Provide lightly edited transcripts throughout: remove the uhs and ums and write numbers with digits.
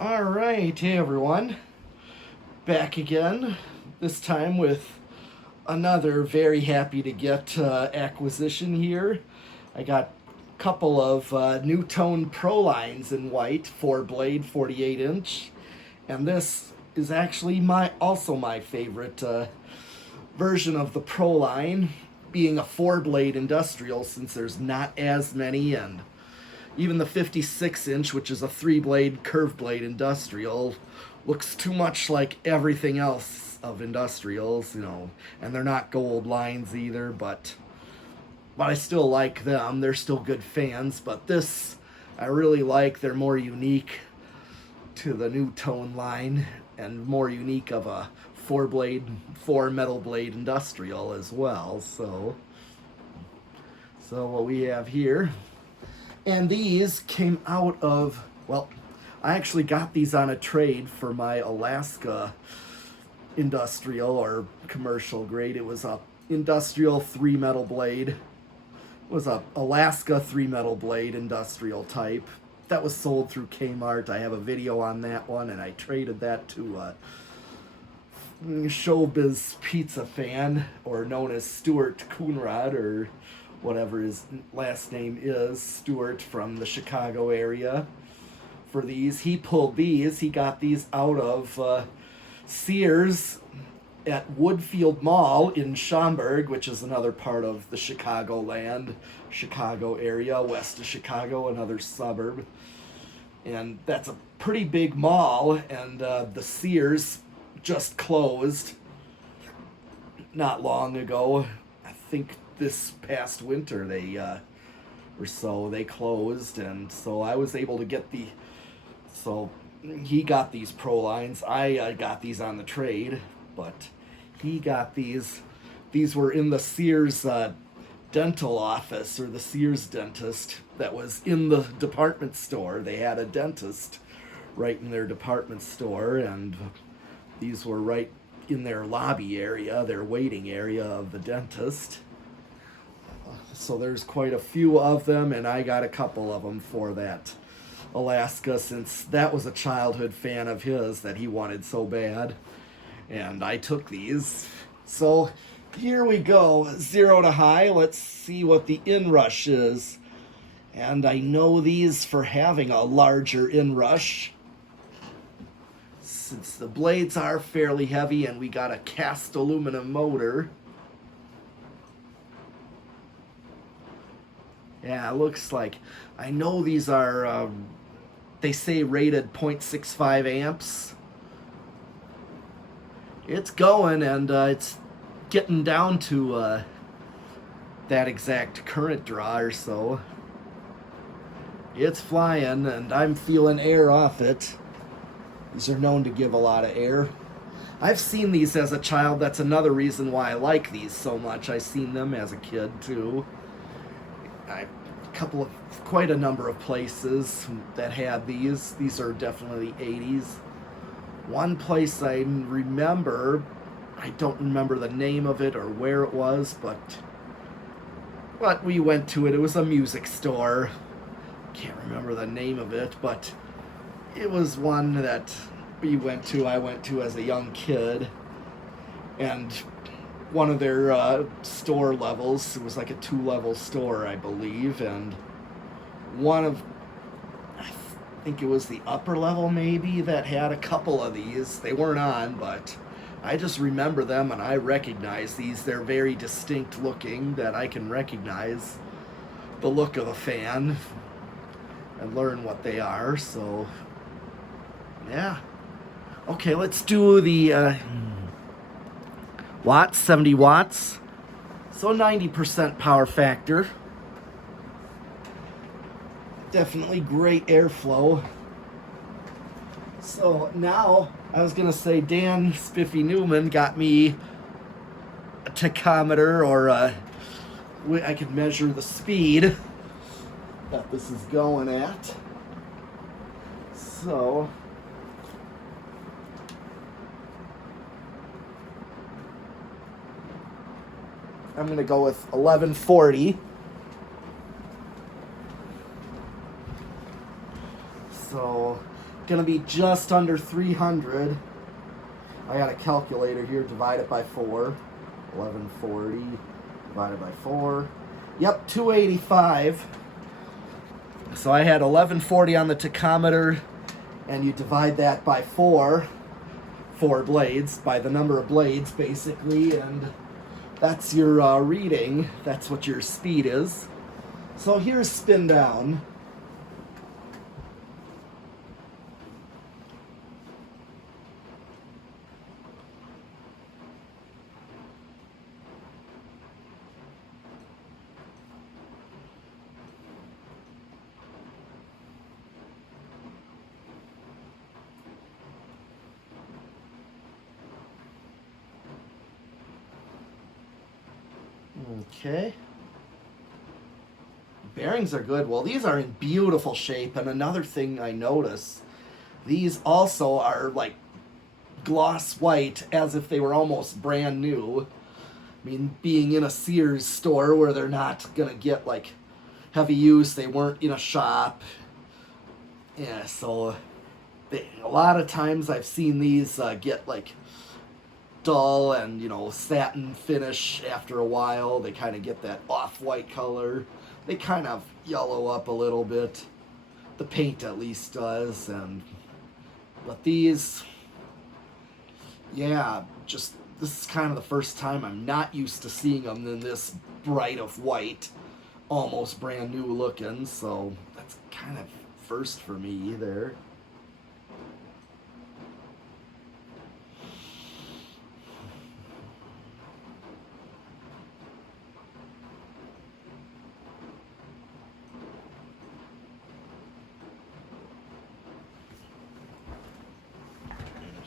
All right, hey everyone, back again. This time with another very happy to get acquisition here. I got a couple of Nutone Prolines in white, 4-blade, 48-inch, and this is actually my favorite version of the Proline, being a 4-blade industrial since there's not as many, and even the 56-inch, which is a 3-blade curved blade industrial, looks too much like everything else of industrials, and they're not gold lines either, but I still like them. They're still good fans, but this I really like. They're more unique to the Nutone line and more unique of a 4 metal blade industrial as well. So what we have here. And these came out of, well, I actually got these on a trade for my Alaska industrial or commercial grade. It was a industrial 3 metal blade. It was a Alaska 3 metal blade industrial type. That was sold through Kmart. I have a video on that one, and I traded that to a Showbiz Pizza fan, or known as Stuart Coonrod, or whatever his last name is, Stewart, from the Chicago area. For these, he pulled these. He got these out of Sears at Woodfield Mall in Schaumburg, which is another part of the Chicagoland, Chicago area, west of Chicago, another suburb. And that's a pretty big mall, and the Sears just closed not long ago. I think this past winter they closed, and so I was able to get so he got these Prolines. I got these on the trade, but he got these were in the Sears dental office, or the Sears dentist that was in the department store. They had a dentist right in their department store, and these were right in their lobby area, their waiting area of the dentist. So there's quite a few of them, and I got a couple of them for that Alaska, since that was a childhood fan of his that he wanted so bad, and I took these. So here we go, 0 to high. Let's see what the inrush is. And I know these for having a larger inrush, since the blades are fairly heavy, and we got a cast aluminum motor. Yeah, it looks like, I know these are, they say rated 0.65 amps. It's going, and it's getting down to that exact current draw or so. It's flying, and I'm feeling air off it. These are known to give a lot of air. I've seen these as a child. That's another reason why I like these so much. I've seen them as a kid too. Quite a number of places that had these. These are definitely 80s. One place I remember, I don't remember the name of it or where it was, but we went to it. It was a music store. Can't remember the name of it, but it was one that I went to as a young kid, and one of their store levels, it was like a 2-level store, I believe, and I think it was the upper level maybe, that had a couple of these. They weren't on, but I just remember them, and I recognize these. They're very distinct looking, that I can recognize the look of a fan and learn what they are. So yeah, okay, let's do the watts, 70 watts, so 90% power factor. Definitely great airflow. So now, I was gonna say, Dan Spiffy Newman got me a tachometer, or I could measure the speed that this is going at. So I'm going to go with 1140. So Gonna be just under 300. I got a calculator here, divide it by 4. 1140 divided by 4. Yep, 285. So I had 1140 on the tachometer, and you divide that by 4 blades, by the number of blades basically, and that's your reading. That's what your speed is. So here's spin down. Okay. Bearings are good. Well, these are in beautiful shape. And another thing I notice, these also are like gloss white, as if they were almost brand new. I mean, being in a Sears store where they're not going to get like heavy use, they weren't in a shop. Yeah, so a lot of times I've seen these get like dull and, you know, satin finish after a while. They kind of get that off-white color. They kind of yellow up a little bit. The paint at least does. But these, yeah, just this is kind of the first time I'm not used to seeing them in this bright of white, almost brand new looking. So that's kind of first for me there.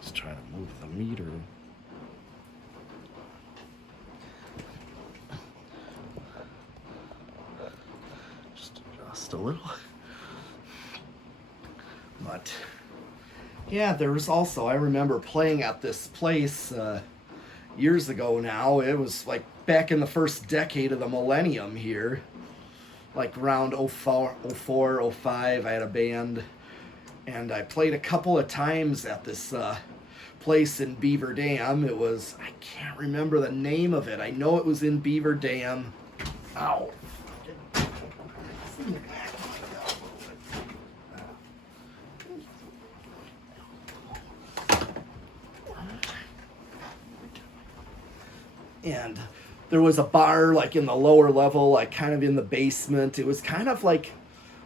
Just try to move the meter. Just adjust a little. But yeah, there was also, I remember playing at this place years ago now. It was like back in the first decade of the millennium here. Like around 04, 05, I had a band. And I played a couple of times at this place in Beaver Dam. It was, I can't remember the name of it. I know it was in Beaver Dam. Ow. And there was a bar like in the lower level, like kind of in the basement. It was kind of like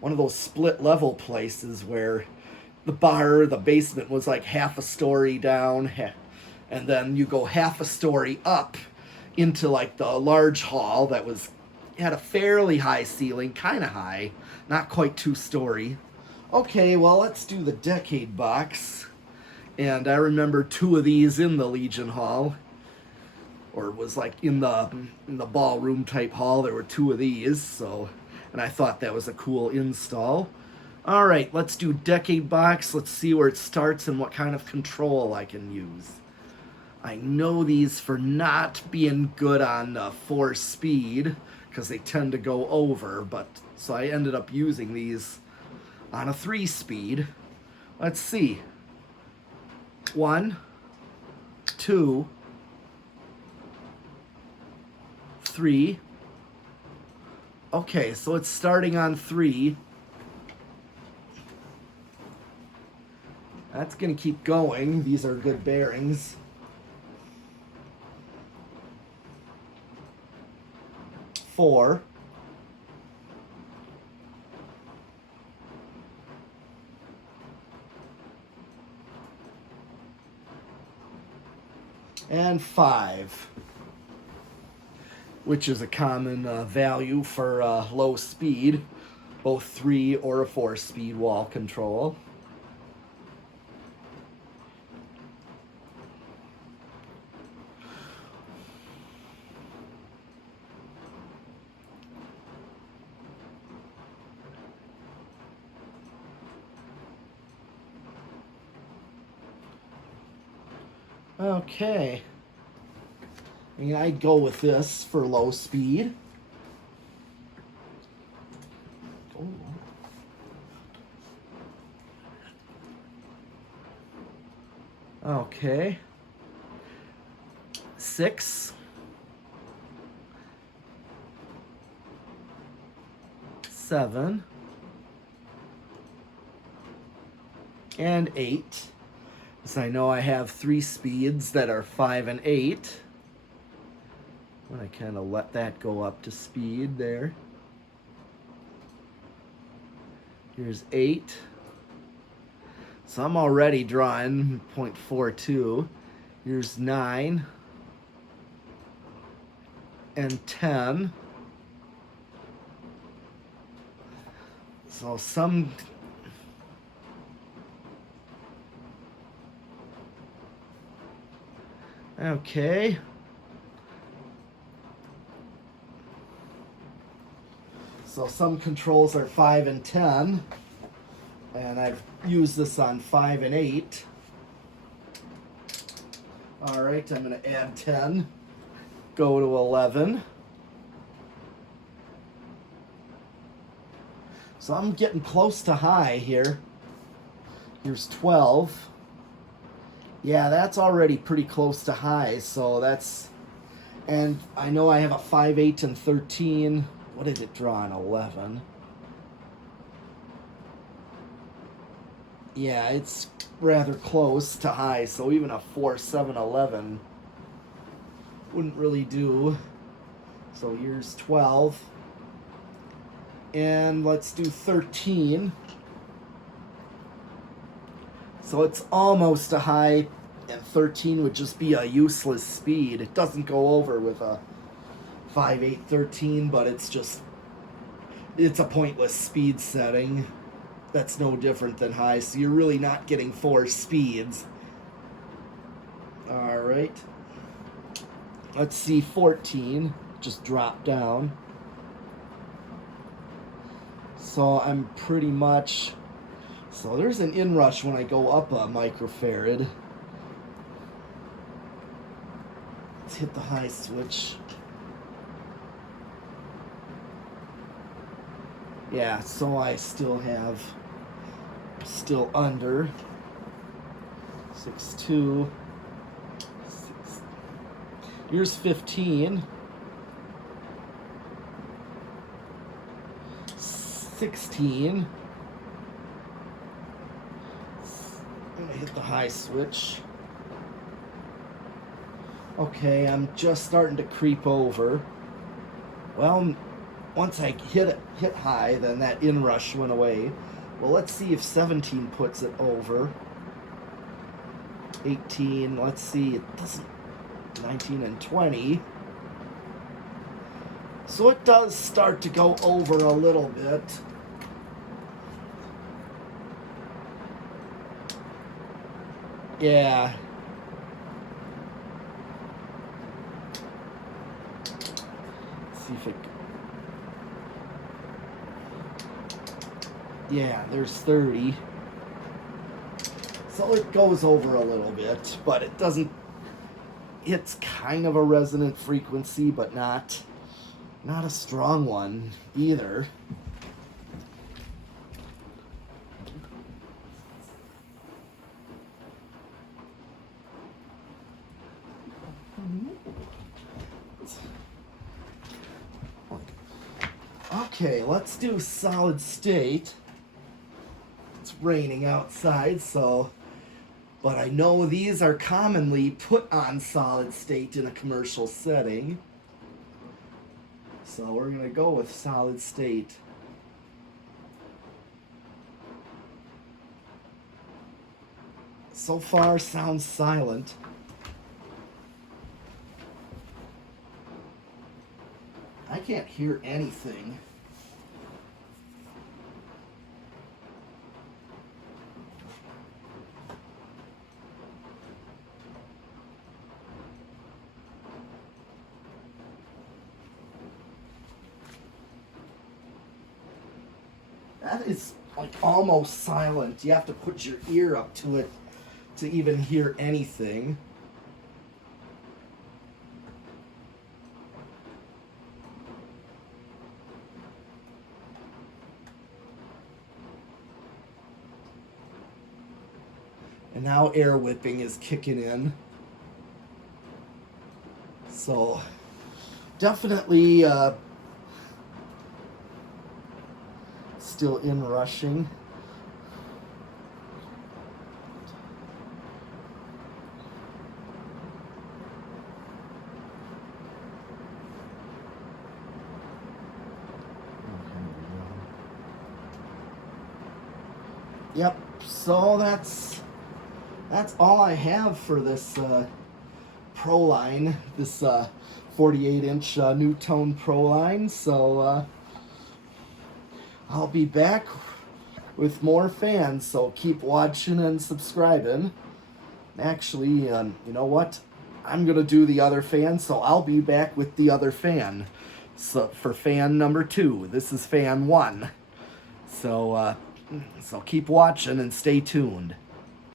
one of those split level places where the bar, the basement was like half a story down, and then you go half a story up into like the large hall that had a fairly high ceiling, kind of high, not quite 2-story. Okay, well, let's do the decade box. And I remember 2 of these in the Legion Hall, or it was like in the ballroom type hall. There were 2 of these, so, and I thought that was a cool install. All right, let's do decade box. Let's see where it starts and what kind of control I can use. I know these for not being good on 4 speed because they tend to go over, but so I ended up using these on a 3 speed. Let's see. 1, 2, 3. Okay, so it's starting on 3. That's going to keep going. These are good bearings. 4. And 5. Which is a common value for low speed, both 3 or a 4-speed wall control. Okay. I mean, I'd go with this for low speed. Oh. Okay. 6, 7, and 8. So I know I have 3 speeds that are 5 and 8. When I kind of let that go up to speed there. Here's 8. So I'm already drawing 0.42. Here's 9 and 10. So some... Okay. So some controls are 5 and 10. And I've used this on 5 and 8. Alright, I'm going to add 10. Go to 11. So I'm getting close to high here. Here's 12. Yeah, that's already pretty close to high, so that's... And I know I have a 5, 8, and 13. What did it draw on 11? Yeah, it's rather close to high, so even a 4, 7, 11 wouldn't really do. So here's 12. And let's do 13. So it's almost a high, and 13 would just be a useless speed. It doesn't go over with a 5, 8, 13, but it's a pointless speed setting. That's no different than high, so you're really not getting 4 speeds. Alright. Let's see, 14. Just drop down. So I'm pretty much... So there's an inrush when I go up a microfarad. Let's hit the high switch. Yeah, so I still under 6.2. Here's 15. 16. I'm gonna hit the high switch. Okay, I'm just starting to creep over. Well, once I hit high, then that inrush went away. Well, let's see if 17 puts it over. 18, let's see, it doesn't. 19 and 20. So it does start to go over a little bit. Yeah. Let's see if it... Yeah, there's 30. So it goes over a little bit, but it doesn't... It's kind of a resonant frequency, but not a strong one either. Okay, let's do solid state. It's raining outside, so... But I know these are commonly put on solid state in a commercial setting. So we're going to go with solid state. So far, sounds silent. I can't hear anything. That is like almost silent. You have to put your ear up to it to even hear anything. And now air whipping is kicking in. So definitely still in rushing. Yep, so that's all I have for this Proline, this 48-inch Nutone Proline. So I'll be back with more fans, so keep watching and subscribing. Actually, you know what? I'm going to do the other fan, so I'll be back with the other fan. So for fan number 2, this is fan 1. So keep watching and stay tuned.